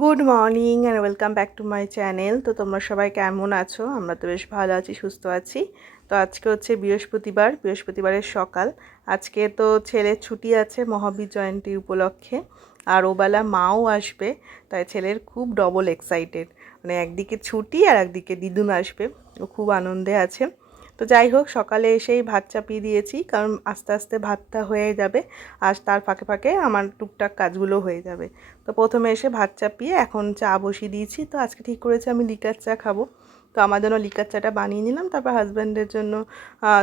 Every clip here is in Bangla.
Good morning and welcome back to my channel তো তোমরা সবাই কেমন আছো? আমরা তো বেশ ভালো আছি, সুস্থ আছি। তো আজকে হচ্ছে বৃহস্পতিবার, বৃহস্পতিবারের সকাল। আজকে তো ছেলের ছুটি আছে মহাবীর জয়ন্তী উপলক্ষে। আর ওবেলা মাও আসবে, তাই ছেলের খুব ডবল এক্সাইটেড মানে একদিকে ছুটি আর একদিকে দিদুন আসবে। ও খুব আনন্দে আছে। তো যাই হোক, সকালে এসেই ভাত চাপিয়ে দিয়েছি, কারণ আস্তে আস্তে ভাতটা হয়ে যাবে আর তার ফাঁকে ফাঁকে আমার টুকটাক কাজগুলো হয়ে যাবে। তো প্রথমে এসে ভাত চাপিয়ে এখন চা বসিয়ে দিয়েছি। তো আজকে ঠিক করেছি, আমি লিকার চা খাব। তো আমার জন্য লিকার চাটা বানিয়ে নিলাম, তারপর হাজব্যান্ডের জন্য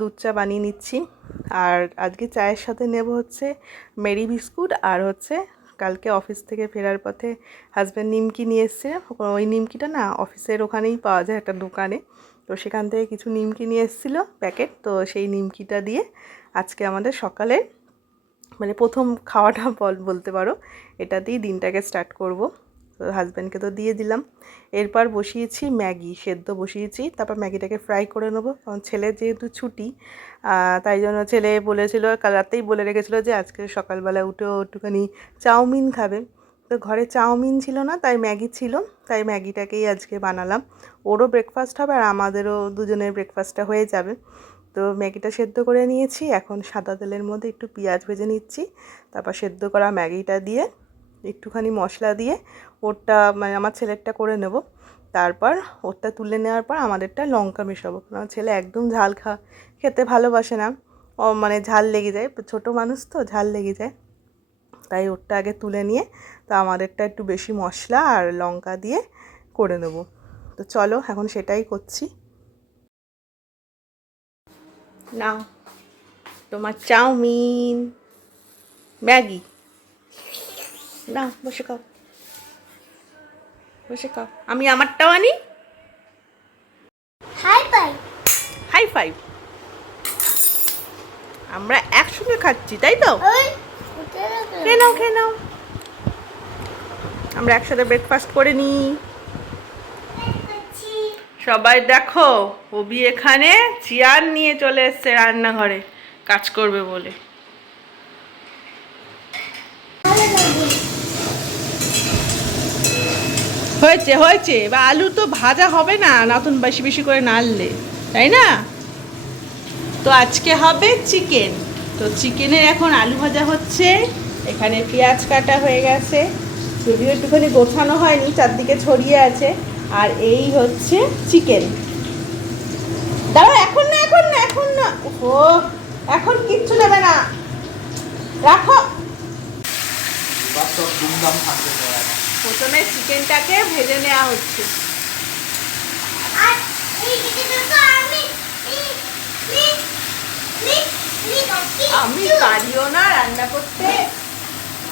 দুধ চা বানিয়ে নিচ্ছি। আর আজকে চায়ের সাথে নেব হচ্ছে মেরি বিস্কুট আর হচ্ছে কালকে অফিস থেকে ফেরার পথে হাজব্যান্ড নিমকি নিয়ে এসছে। ওই নিমকিটা না অফিসের ওখানেই পাওয়া যায় একটা দোকানে। তো সেখান থেকে কিছু নিমকি নিয়ে এসেছিল প্যাকেট তো সেই নিমকিটা দিয়ে আজকে আমাদের সকালে মানে প্রথম খাওয়াটা বল, বলতে পারো। এটা দিয়েই দিনটাকে স্টার্ট করব। তো হাজব্যান্ডকে তো দিয়ে দিলাম। এরপর বসিয়েছি ম্যাগি, সেদ্ধ বসিয়েছি। তারপর ম্যাগিটাকে ফ্রাই করে নেব। কারণ ছেলের যেহেতু ছুটি তাই জন্য ছেলে বলেছিল, কাল রাতেই বলে রেখেছিলো যে আজকে সকালবেলা উঠেও একটুখানি চাউমিন খাবে। তো ঘরে চাউমিন ছিল না, তাই ম্যাগি ছিল। তাই ম্যাগিটাকেই আজকে বানালাম। ওরও ব্রেকফাস্ট হবে আর আমাদেরও দুজনের ব্রেকফাস্টটা হয়ে যাবে। তো ম্যাগিটা সেদ্ধ করে নিয়েছি। এখন সাদা তেলের মধ্যে একটু পেঁয়াজ ভেজে নিচ্ছি। তারপর সেদ্ধ করা ম্যাগিটা দিয়ে একটুখানি মশলা দিয়ে ওরটা মানে আমার ছেলেরটা করে নেব। তারপর ওরটা তুলে নেওয়ার পর আমাদেরটা লঙ্কা মেশাবো। কারণ আমার ছেলে একদম ঝাল খা, খেতে ভালোবাসে না। ও মানে ঝাল লেগে যায়। ছোটো মানুষ তো ঝাল লেগে যায়। তাই ওরটা আগে তুলে নিয়ে তো আমাদেরটা একটু বেশি মশলা আর লঙ্কা দিয়ে করে নেব। তো চলো এখন সেটাই করছি। নাও তোমার চাউমিন ম্যাগি। না বসে খাও। বসে খাও। আমি আমারটাও আনি? হাই বাই হাই ফাইভ আমরা একসঙ্গে খাচ্ছি তাই তো? খেয়ে নাও খেয়ে নাও। আমরা একসাথে ব্রেকফাস্ট করে নিই সবাই দেখো ওবি এখানে চেয়ার নিয়ে চলে এসছে রান্নাঘরে, কাজ করবে বলে। হয়েছে হয়েছে। বা আলু তো ভাজা হবে না, নতুন বেশি বেশি করে নাড়লে, তাই না? তো আজকে হবে চিকেন। তো চিকেনের এখন আলু ভাজা হচ্ছে, এখানে পেঁয়াজ কাটা হয়ে গেছে। যদিও একটুখানি গোছানো হয়নি চারদিকে ছড়িয়ে আছে। আর এই হচ্ছে চিকেন। দাঁড়াও এখন না এখন না এখন না। ও এখন কিচ্ছু নেবে না। রাখো। প্রথমে চিকেনটাকে ভেজে নেওয়া হচ্ছে। আর এই দিকে তো আমি এই, এই, এই, এই খাচ্ছি। আমি পারিও না রান্না করতে।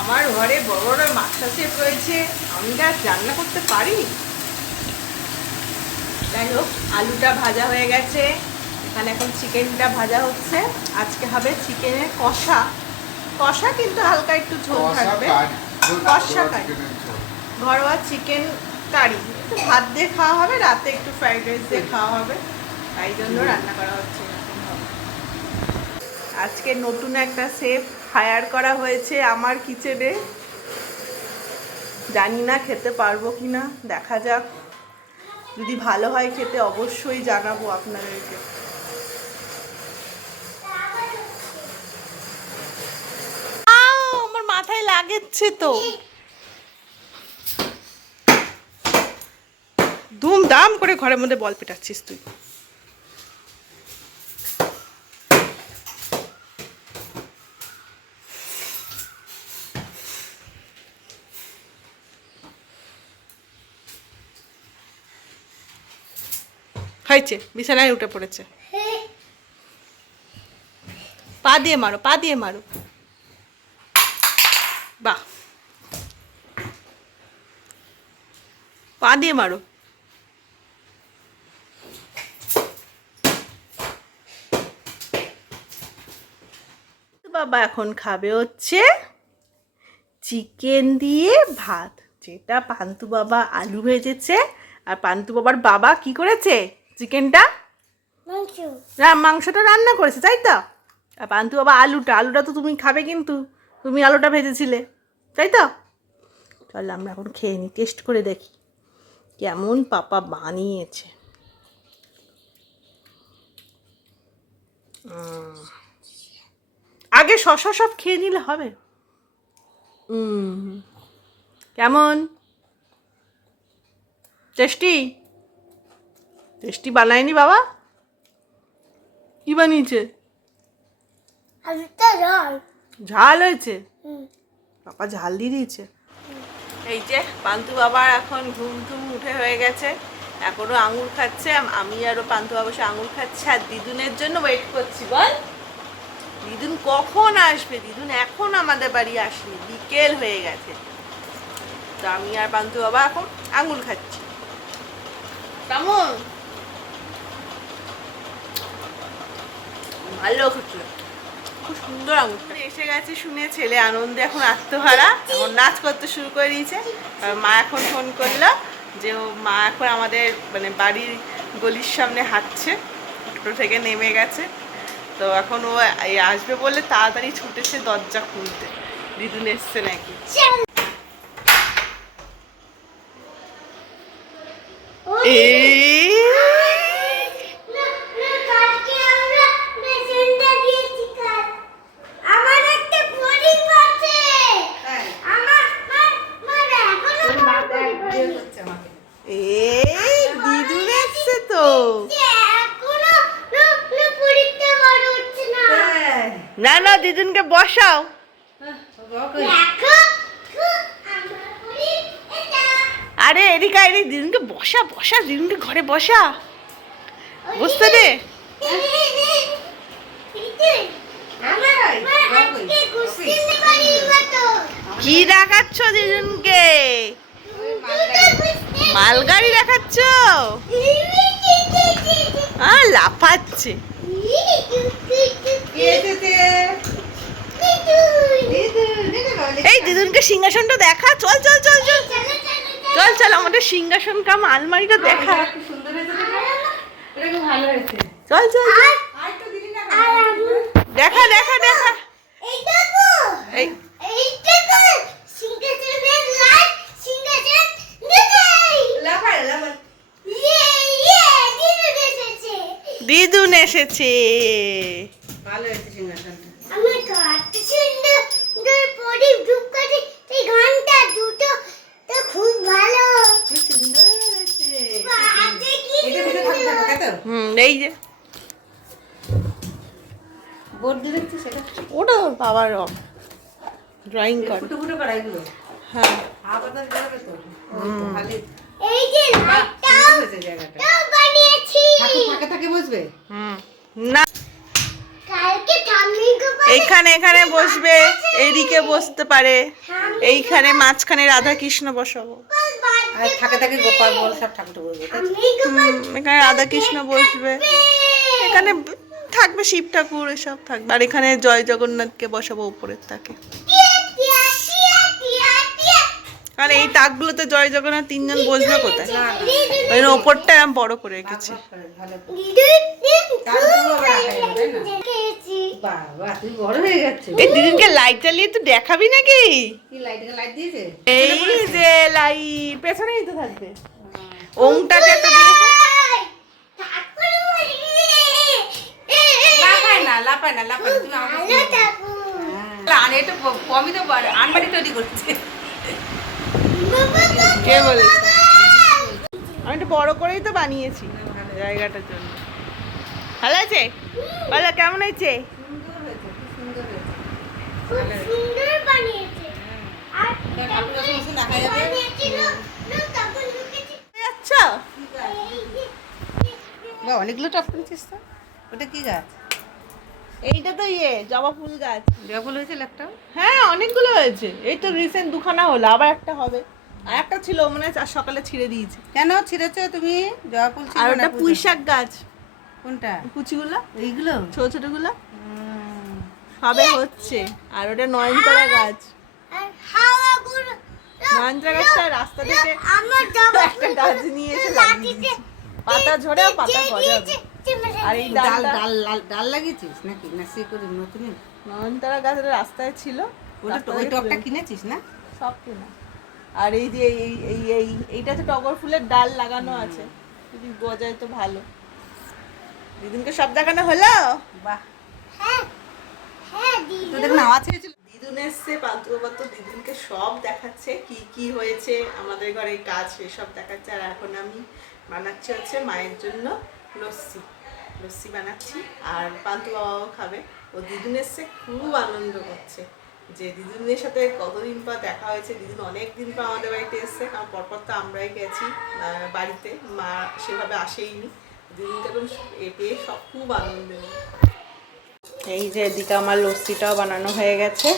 আমার ঘরে বড় বড় মাস্টার শেফ রয়েছে। আমি না রান্না করতে পারি? যাই হোক আলুটা ভাজা হয়ে গেছে। এখানে এখন চিকেনটা ভাজা হচ্ছে। আজকে হবে চিকেনের কষা। কষা কিন্তু হালকা একটু ঝোল থাকবে। কষা কারি। ঘরোয়া চিকেন কারি। একটু ভাত দিয়ে খাওয়া হবে রাতে একটু ফ্রাইড রাইস দিয়ে খাওয়া হবে। তাই জন্য রান্না করা হচ্ছে আজকে নতুন একটা শেফ হায়ার করা হয়েছে আমার কিচেনে। জানি না খেতে পারব কি না দেখা যাক। যদি ভালো হয় খেতে অবশ্যই জানাব আপনাদেরকে। আমার মাথায় লাগেচ্ছে তো। দাম করে ঘরের মধ্যে বল পেটাচ্ছিস তুই। হয়েছে, বিছানায় উঠে পড়েছে। পা দিয়ে মারো, পা দিয়ে মারো। বাহ। পা দিয়ে মারো। বাবা এখন খাবে হচ্ছে চিকেন দিয়ে ভাত, যেটা পান্তু বাবা আলু ভেজেছে। আর পান্তু বাবার বাবা কি করেছে? চিকেনটা মাংস। মাংসটা রান্না করেছে তাই তো? আর পান্তু বাবা আলুটা আলুটা তো তুমি খাবে কিন্তু তুমি আলুটা ভেজেছিলে তাই তো? চল আমরা এখন খেয়ে নিই টেস্ট করে দেখি কেমন পাপা বানিয়েছে। আগে শশা সব খেয়ে নিলে হবে। কেমন? টেস্টি? টেস্টি বানায়নি বাবা? কি বানিয়েছে? ঝাল। হয়েছে? বাবা ঝাল দিয়ে দিয়েছে। এই যে পান্তু বাবার এখন ঘুম ঘুম উঠে হয়ে গেছে। এখনও আঙুর খাচ্ছে। আমি আরও পান্তু বাবা সে আঙুর খাচ্ছে। আর দিদুনের জন্য ওয়েট করছি বল। দিদুন কখন আসবে? দিদুন এখন আমাদের বাড়ি আসেনি। বিকেল হয়ে গেছে। তো আমি আর পান্তু বাবা এখন আঙুর খাচ্ছি। কেমন? ভালো খেতে খুব সুন্দর আঙুর এসে গেছে শুনে ছেলে আনন্দে এখন আত্মহারা। এখন নাচ করতে শুরু করে দিয়েছে। মা এখন ফোন করল যে ও মা এখন আমাদের মানে বাড়ির গলির সামনে হাঁটছে। টোটো থেকে নেমে গেছে। তো এখন ও আসবে বলে তাড়াতাড়ি ছুটেছে দরজা খুলতে। দিদুন এসছে নাকি? এই না না কালকে আমরা মেশিনটা দিয়েছি কাল আমার একটা পরিব আছে আমার মা মা এখনও আমার পরিব আছে এই দিদুন এসছে তো এখনও না না পরীক্ষা বার হচ্ছে না না না দিদুনকে বসাও দেখো থু, আমার পরিব এটা এদিকে দিদুনকে বসা বসা, দিদুনকে ঘরে বসা। বসতে তো কি দেখাচ্ছ দিদুনকে? মালগাড়ি দেখাচ্ছ? হ্যাঁ লাফাচ্ছে। এই দিদুনকে সিংহাসনটা দেখা। চল চল চল চল। চল চল আমাদের সিংহাসন কাম আলমারিটা দেখা। চল চল। দেখা দেখা দেখা। এই দিদুন এসেছে। ভালো হয়েছে সিংহাসনটা। আমার সুন্দর প্রদীপ ঘণ্টা দুটো খুব ভালো। হুম এই যে। ওটা বাবার ড্রয়িং করে হ্যাঁ। এই যে জায়গাটা। তাও বানিয়েছি থাকে থাকে বসবে? হুম। না। এইখানে এখানে বসবে এইদিকে বসতে পারে। এইখানে মাঝখানে রাধা কৃষ্ণ বসাবো আর থাকে থাকে গোপাল বল সব ঠাকুর এখানে রাধা কৃষ্ণ বসবে। এখানে থাকবে শিব ঠাকুর এসব থাকবে। আর এখানে জয় জগন্নাথকে বসাবো উপরের তাকে। কারণ এই তাকগুলোতে জয় জগন্নাথ তিনজন বসবে কোথায়? ওই ওপরটা এরম বড় করে রেখেছি। হয়ে এই লাইট চালিয়ে তুই দেখাবি নাকি? এই যে লাইট পেছনেই তো থাকবে। না না তুমি আর বার- আনবাড়ি তৈরি করছে। কে বলে? আমি একটু বড় করেই তো বানিয়েছি জায়গাটার জন্য। ভালো আছে? বলো কেমন হয়েছে? আচ্ছা অনেকগুলো টপ করেছিস তো? ওটা কি গাছ? এইটা তো ইয়ে জবা ফুল গাছ। ডবল হয়েছে একটা হ্যাঁ অনেকগুলো হয়েছে। এই তো রিসেন্ট দুখানা হলো আবার একটা হবে। আর একটা ছিল মনে হয় আজ সকালে ছিঁড়ে দিয়েছে। কেন ছিঁড়েছো? তুমি জবা ফুল আর ওটা পুঁই শাক গাছ। কোনটা? কুচিগুলো? এইগুলো? ছোট ছোটগুলো। সবে হচ্ছে। আর ওটা নয়নতারা গাছ। আর নয়নতারা গাছটা রাস্তা থেকে একটা গাছ নিয়ে এসে লাগিয়ে দিয়েছি। পাতা ঝরে পাতা গজাবে। আর এই ডাল ডাল ডাল ডাল লাগিয়েছিস নাকি? না সে করে নতুন। নয়নতারা গাছ ওটা রাস্তায় ছিল। ওটা ওই টপটা কিনেছিস না? সব কেনা। আর এই যে এই এই এই এইটা তো টগর ফুলের ডাল লাগানো আছে। যদি গজায় তো ভালো। দিদিনকে সব দেখানো হলো? বাহ। হ্যাঁ হ্যাঁ আওয়াজ হয়েছিল। দিদুন এসছে পান্তু বাবা তো দিদুনকে সব দেখাচ্ছে কি কি হয়েছে আমাদের ঘরে কাজ সেসব দেখাচ্ছে। আর এখন আমি বানাচ্ছি হচ্ছে মায়ের জন্য লস্যি। লস্যি বানাচ্ছি আর পান্তু বাবাও খাবে। ও দিদুন এসছে খুব আনন্দ করছে। যে দিদুনের সাথে কতদিন পর দেখা হয়েছে দিদুন অনেক দিন পর আমাদের বাড়িতে এসছে, কারণ পরপর তো আমরাই গেছি বাড়িতে। মা সেভাবে আসেইনি। দিদুনকে তো পেয়ে সব খুব আনন্দ। এই যে এদিকে আমার লস্যিটাও বানানো হয়ে গেছে।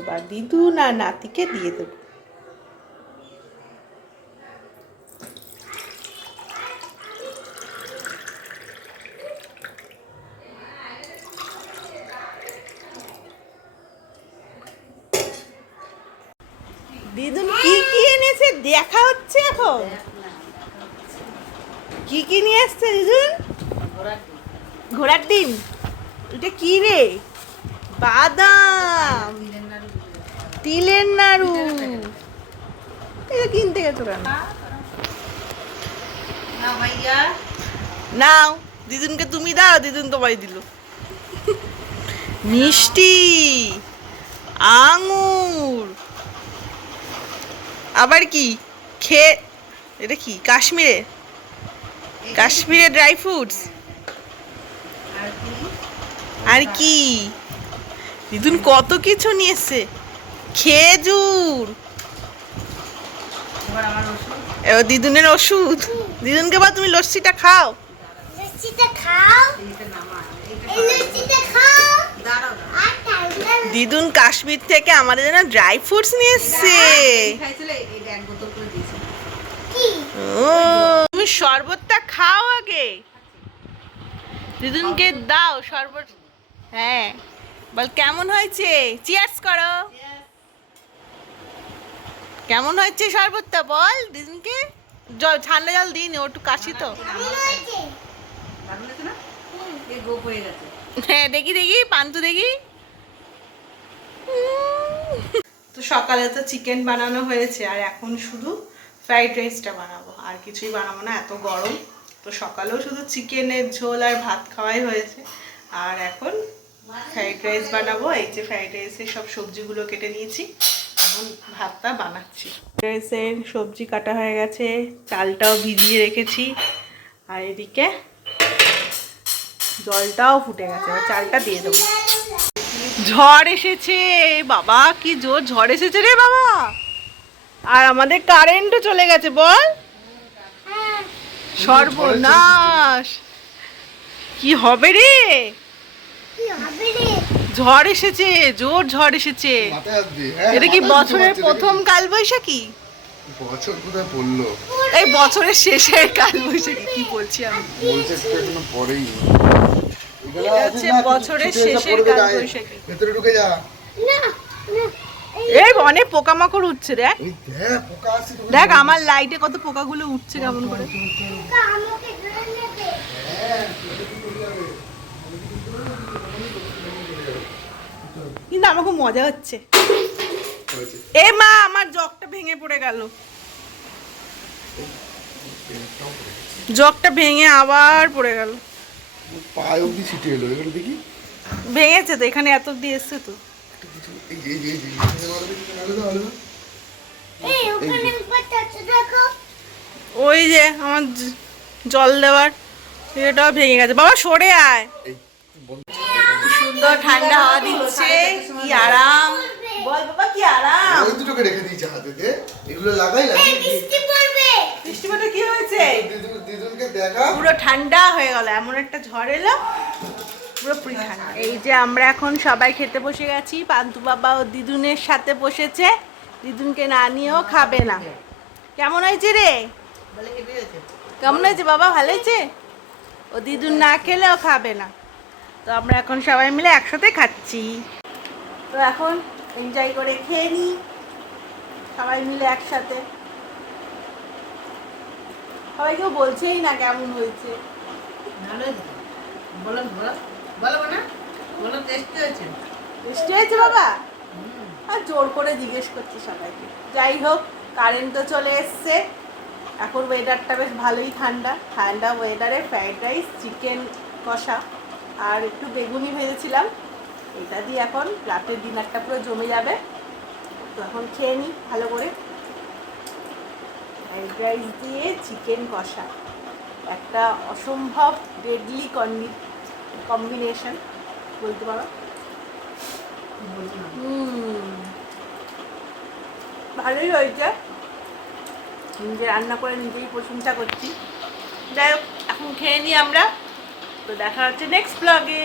এবার দিদুন আর নাতিকে দিয়ে দেবো। দিদুন, কি কি এনেছে? দেখা হচ্ছে এখন? কি কি নিয়ে এসছে দিদুন? ঘোড়ার ডিম। এটা কি রে? বাদাম। তিলের নাড়ু। এটা কিনতে গেছো কেন? নাও, দিদুনকে তুমি দাও, দিদুন তোমায় দিল। মিষ্টি, আঙুর আবার কি? খেয়ে এটা কি? কাশ্মীরে? কাশ্মীরে ড্রাই ফ্রুটস আর কি? দিদুন কত কিছু নিয়ে এসছে খেজুর দিদুনের ওষুধ। দিদুনকে বা তুমি লস্যিটা খাও। লস্যিটা খাও। লস্যিটা খাও। দিদুন কাশ্মীর থেকে আমাদের জন্য ড্রাই ফ্রুটস নিয়ে এসছে। তুমি শরবতটা খাও আগে। দিদুনকে দাও শরবত। হ্যাঁ। বল, কেমন হয়েছে? চিয়ার্স করো। কেমন হয়েছে শরবতটা? বল দিদুনকে। জল, ঠান্ডা জল দিন ও একটু কাশি তো। দারুণ হয়েছে। না? গোপ হয়ে গেছে। হ্যাঁ দেখি দেখি পান্তু দেখি। তো সকালে তো চিকেন বানানো হয়েছে, আর এখন শুধু ফ্রাইড রাইসটা বানাবো, আর কিছুই বানাবো না, এত গরম। তো সকালেও শুধু চিকেনের ঝোল আর ভাত খাওয়াই হয়েছে, আর এখন ফ্রাইড রাইস বানাবো, এই যে ফ্রাইড রাইসের সব সবজিগুলো কেটে নিয়েছি, এখন ভাতটা বানাচ্ছি। রাইসের সবজি কাটা হয়ে গেছে, চালটাও ভিজিয়ে রেখেছি, আর এদিকে জলটাও ফুটে গেছে এবার চালটা দিয়ে দেবো। ঝড় এসেছে বাবা কি জোর ঝড় এসেছে রে বাবা। আর আমাদের কারেন্টও চলে গেছে বল। সর্বনাশ। কি হবে রে? ঝড় এসেছে জোর ঝড় এসেছে। হ্যাঁ, এটা কি বছরের প্রথম দেখেছি। বছর কোথায় পড়ল? এই বছরের শেষের কাল বৈশাখী কি বলছি আমি? বলছে এখনও পরেই হচ্ছে বছরের শেষের কাল। বৈশাখী। ভেতরে ঢুকে যা। না না এই অনেক পোকামাকড় উঠছে দেখ। দেখ পোকা আসছে তোকে দেখ আমার লাইটে কত পোকাগুলো উঠছে কেমন করে। আমাকে কিন্তু আমার খুব মজা হচ্ছে। হয়েছে। এ মা আমার জগটা ভেঙে পড়ে গেল। জগটা ভেঙে আবার পড়ে গেল। পায়ে অব্দি ছিটে এলো এগুলো দেখি? ভেঙেছে তো এখানে এত দিয়ে এসছে তো। ওই যে আমার জল দেওয়ার এটাও ভেঙে গেছে। বাবা সরে আয়। সুন্দর ঠান্ডা হাওয়া দিচ্ছে কি আরাম। বল বাবা কি আরাম? ওই দুটোকে রেখে দিয়েছে হাতেতে এগুলো লাগাই এই লাগিয়ে। বৃষ্টি পড়বে। বৃষ্টিপাতে কি হয়েছে? দিদুনকে দেখা। পুরো ঠান্ডা হয়ে গেল এমন একটা ঝড় এলো। পুরো পুরি ঠান্ডা। এই যে আমরা এখন সবাই খেতে বসে গেছি পান্তু বাবা ও দিদুনের সাথে বসেছে। দিদুনকে না নিয়েও খাবে না। কেমন হয়েছে রে? কেমন হয়েছে বাবা ভালো হয়েছে? ও দিদুন না খেলেও খাবে না। তো আমরা এখন সবাই মিলে একসাথে খাচ্ছি। তো এখন এনজয় করে খেয়ে নিই সবাই মিলে একসাথে। সবাই কেউ বলছেই না কেমন হয়েছে। বলো বলো বলো না বলো টেস্টি হয়েছে? মিষ্টি হয়েছে বাবা? আর জোর করে জিজ্ঞেস করছে সবাইকে। যাই হোক কারেন্ট তো চলে এসছে। এখন ওয়েদারটা বেশ ভালোই ঠান্ডা। ঠান্ডা ওয়েদারে ফ্রাইড রাইস চিকেন কষা। আর একটু বেগুনি ভেজেছিলাম। এটা দিয়ে এখন রাতের ডিনারটা পুরো জমে যাবে। তো এখন খেয়ে নিই ভালো করে। ফ্রাইড রাইস দিয়ে চিকেন কষা। একটা অসম্ভব ডেডলি কম্বিনেশন বলতে পারো? ভালোই হয়েছে। নিজে রান্না করে নিজেই প্রশংসা করছি। যাই হোক, এখন খেয়ে নিই আমরা। তো দেখা হচ্ছে নেক্সট ব্লগে